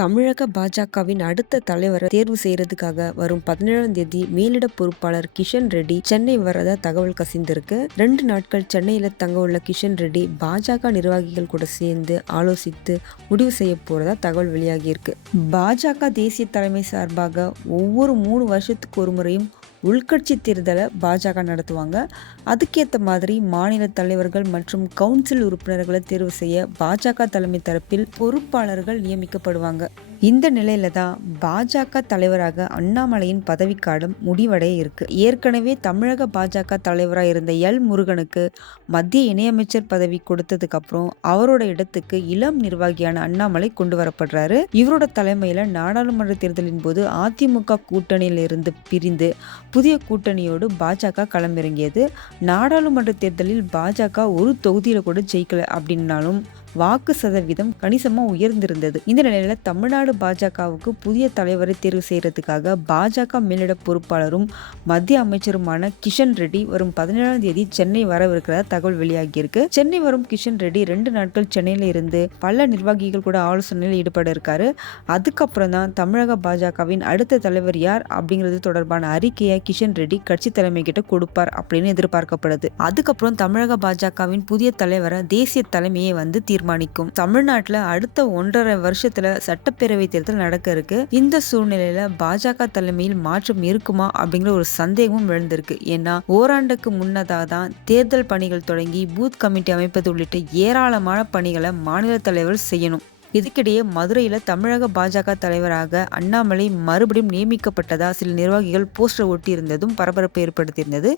தமிழக பாஜகவின் அடுத்த தலைவரை தேர்வு செய்யறதுக்காக வரும் பதினேழாம் தேதி மேலிட பொறுப்பாளர் கிஷன் ரெட்டி சென்னை வரதா தகவல் கசிந்திருக்கு. ரெண்டு நாட்கள் சென்னையில தங்க உள்ள கிஷன் ரெட்டி பாஜக நிர்வாகிகள் கூட சேர்ந்து ஆலோசித்து முடிவு செய்ய போறதா தகவல் வெளியாகியிருக்கு. பாஜக தேசிய தலைமை சார்பாக ஒவ்வொரு மூணு வருஷத்துக்கு ஒரு முறையும் உள்கட்சி தேர்தலை பாஜக நடத்துவாங்க. அதுக்கேற்ற மாதிரி மாநில தலைவர்கள் மற்றும் கவுன்சில் உறுப்பினர்களை தேர்வு செய்ய பாஜக தலைமை தரப்பில் பொறுப்பாளர்கள் நியமிக்கப்படுவாங்க. இந்த நிலையில தான் பாஜக தலைவராக அண்ணாமலையின் பதவிக்காலம் முடிவடைய இருக்கு. ஏற்கனவே தமிழக பாஜக தலைவராக இருந்த எல் முருகனுக்கு மத்திய இணையமைச்சர் பதவி கொடுத்ததுக்கு அப்புறம் அவரோட இடத்துக்கு இளம் நிர்வாகியான அண்ணாமலை கொண்டு வரப்படுறாரு. இவரோட தலைமையில நாடாளுமன்ற தேர்தலின் போது அதிமுக கூட்டணியில் இருந்து பிரிந்து புதிய கூட்டணியோடு பாஜக களமிறங்கியது. நாடாளுமன்ற தேர்தலில் பாஜக ஒரு தொகுதியில கூட ஜெயிக்கல அப்படின்னாலும் வாக்கு சதவீதம் கணிசமாக உயர்ந்திருந்தது. இந்த நிலையில் தமிழ்நாடு பாஜகவுக்கு புதிய தலைவரை தேர்வு செய்கிறதுக்காக பாஜக மேலிட பொறுப்பாளரும் மத்திய அமைச்சருமான கிஷன் ரெட்டி வரும் பதினேழாம் தேதி சென்னை வரவிருக்கிறதா தகவல் வெளியாகியிருக்கு. சென்னை வரும் கிஷன் ரெட்டி ரெண்டு நாட்கள் சென்னையில் இருந்து பல நிர்வாகிகள் கூட ஆலோசனையில் ஈடுபட இருக்காரு. அதுக்கப்புறம் தான் தமிழக பாஜகவின் அடுத்த தலைவர் யார் அப்படிங்கிறது தொடர்பான அறிக்கையை கிஷன் ரெட்டி கட்சி தலைமை கிட்ட கொடுப்பார் அப்படின்னு எதிர்பார்க்கப்படுது. அதுக்கப்புறம் தமிழக பாஜகவின் புதிய தலைவரை தேசிய தலைமையை வந்து தீர்மானிக்கும். தமிழ்நாட்டில் அடுத்த ஒன்றரை வருஷத்துல சட்டப்பேரவை தேர்தல் நடக்க இருக்கு. இந்த சூழ்நிலையில பாஜக தலைமையில் மாற்றம் இருக்குமா அப்படிங்கிற ஒரு சந்தேகமும் எழுந்திருக்கு. ஏன்னா ஓராண்டுக்கு முன்னதாக தான் தேர்தல் பணிகள் தொடங்கி பூத் கமிட்டி அமைப்பது உள்ளிட்ட ஏராளமான பணிகளை மாநில தலைவர் செய்யணும். இதுக்கிடையே மதுரையில தமிழக பாஜக தலைவராக அண்ணாமலை மறுபடியும் நியமிக்கப்பட்டதா சில நிர்வாகிகள் போஸ்டர் ஒட்டியிருந்ததும் பரபரப்பை ஏற்படுத்தியிருந்தது.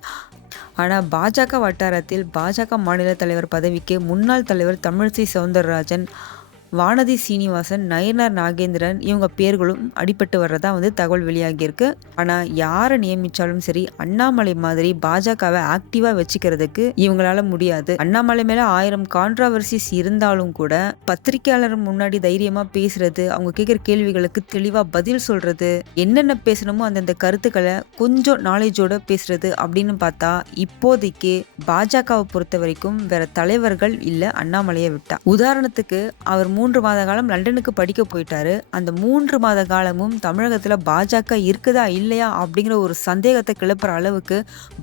ஆனால் பாஜக வட்டாரத்தில் பாஜக மாநில தலைவர் பதவிக்கு முன்னாள் தலைவர் தமிழிசை சவுந்தரராஜன் வானதி சீனிவாசன் நயனார் நாகேந்திரன் இவங்க பேர்களும் அடிபட்டு வர்றதா வந்து தகவல் வெளியாகியிருக்கு. ஆனால் யாரை நியமித்தாலும் சரி அண்ணாமலை மாதிரி பாஜகவை ஆக்டிவாக வச்சுக்கிறதுக்கு இவங்களால முடியாது. அண்ணாமலை மேலே ஆயிரம் கான்ட்ராவர்சிஸ் இருந்தாலும் கூட பத்திரிகையாளர் முன்னாடி தைரியமாக பேசுறது அவங்க கேட்குற கேள்விகளுக்கு தெளிவாக பதில் சொல்றது என்னென்ன பேசணுமோ அந்தந்த கருத்துக்களை கொஞ்சம் நாலேஜோட பேசுறது அப்படின்னு பார்த்தா இப்போதைக்கு பாஜகவை பொறுத்த வரைக்கும் வேற தலைவர்கள் இல்லை அண்ணாமலையை விட்டா. உதாரணத்துக்கு அவர் மூன்று மாத காலம் லண்டனுக்கு படிக்க போயிட்டாரு. அந்த மூன்று மாத காலமும் தமிழகத்தில் பாஜக இருக்குதா இல்லையா அப்படிங்கிற ஒரு சந்தேகத்தை கிளப்புற அளவுக்கு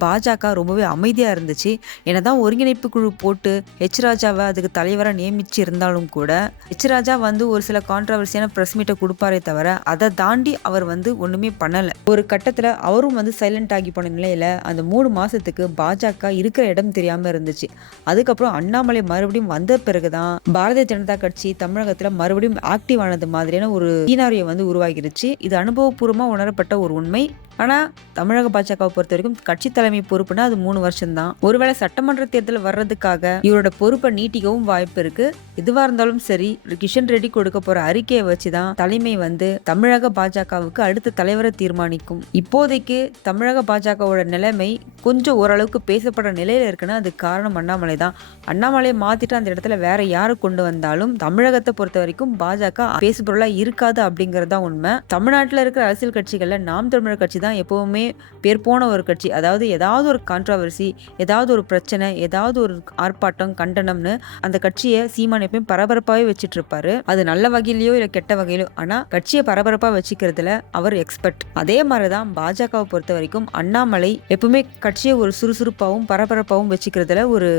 பாஜக ரொம்பவே அமைதியாக இருந்துச்சு. என்னதான் ஒருங்கிணைப்பு குழு போட்டு ஹெச் ராஜாவை அதுக்கு தலைவராக நியமிச்சு இருந்தாலும் கூட ஹெச் ராஜா வந்து ஒரு சில கான்ட்ரவர்சியான ப்ரெஸ் மீட்டை கொடுப்பாரே தவிர அதை தாண்டி அவர் வந்து ஒன்றுமே பண்ணலை. ஒரு கட்டத்தில் அவரும் வந்து சைலண்ட் ஆகி போன நிலையில் அந்த மூணு மாதத்துக்கு பாஜக இருக்கிற இடம் தெரியாமல் இருந்துச்சு. அதுக்கப்புறம் அண்ணாமலை மறுபடியும் வந்த பிறகுதான் பாரதிய ஜனதா கட்சி தமிழகத்தில் மறுபடியும் ஆக்டிவ் ஆனது மாதிரியான ஒரு சீனாரியை வந்து உருவாகிருச்சு. இது அனுபவபூர்வமாக உணரப்பட்ட ஒரு உண்மை. ஆனால் தமிழக பாஜகவை பொறுத்த வரைக்கும் கட்சி தலைமை பொறுப்புனா அது மூணு வருஷம்தான். ஒருவேளை சட்டமன்ற தேர்தல் வர்றதுக்காக இவரோட பொறுப்பை நீட்டிக்கவும் வாய்ப்பு இருக்கு. எதுவாக இருந்தாலும் சரி கிஷன் ரெட்டி கொடுக்க போற அறிக்கையை வச்சு தான் தலைமை வந்து தமிழக பாஜகவுக்கு அடுத்த தலைவரை தீர்மானிக்கும். இப்போதைக்கு தமிழக பாஜகவோட நிலைமை கொஞ்சம் ஓரளவுக்கு பேசப்படுற நிலையில இருக்குன்னா அதுக்கு காரணம் அண்ணாமலை தான் அண்ணாமலையை மாத்திட்டு அந்த இடத்துல வேற யாரை கொண்டு வந்தாலும் தமிழகத்தை பொறுத்த வரைக்கும் பாஜக பேசுபொருளா இருக்காது அப்படிங்கிறது தான் உண்மை. தமிழ்நாட்டில் இருக்கிற அரசியல் கட்சிகள்ல நாம் தமிழர் கட்சி தான் எப்போவுமே பேர் போன ஒரு கட்சி. அதாவது ஏதாவது ஒரு கான்ட்ரவர்சி ஏதாவது ஒரு பிரச்சனை ஏதாவது ஒரு ஆர்ப்பாட்டம் கண்டனம்னு அந்த கட்சியை சீமான் எப்பயும் பரபரப்பாகவே வச்சுட்டு இருப்பாரு அது நல்ல வகையிலையோ இல்லை கெட்ட வகையிலோ ஆனால் கட்சியை பரபரப்பாக வச்சுக்கிறதுல அவர் எக்ஸ்பர்ட் அதே மாதிரி தான் பாஜகவை பொறுத்த வரைக்கும் அண்ணாமலை எப்பவுமே கட்சியை ஒரு சுறுசுறுப்பாகவும் பரபரப்பாகவும் வச்சுக்கிறதுல ஒரு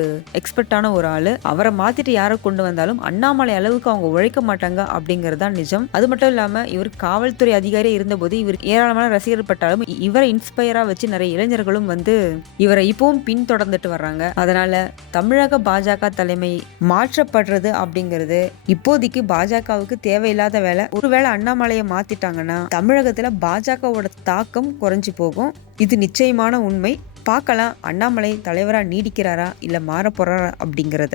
எக்ஸ்பர்ட்டான ஒரு ஆள். அவரை மாத்திட்டு யாரை கொண்டு வந்தாலும் அண்ணாமலை அளவுக்கு அவங்க உழைக்க மாட்டாங்க அப்படிங்கிறது தான் நிஜம். அது மட்டும் இல்லாமல் இவர் காவல்துறை அதிகாரி இருந்தபோது இவர் ஏராளமான ரசிகர் பட்டாலும் இவரை இன்ஸ்பயரா வச்சு நிறைய இளைஞர்களும் வந்து இவரை இப்பவும் பின்தொடர்ந்துட்டு வர்றாங்க. அதனால தமிழக பாஜக தலைமை மாற்றப்படுறது அப்படிங்கிறது இப்போதைக்கு பாஜகவுக்கு தேவையில்லாத வேலை. ஒருவேளை அண்ணாமலையை மாத்திட்டாங்கன்னா தமிழகத்துல பாஜகவோட தாக்கம் குறைஞ்சு போகும். இது நிச்சயமான உண்மை. பார்க்கலாம் அண்ணாமலை தலைவரா நீடிக்கிறாரா இல்ல மாற போறாரா அப்படிங்கறத.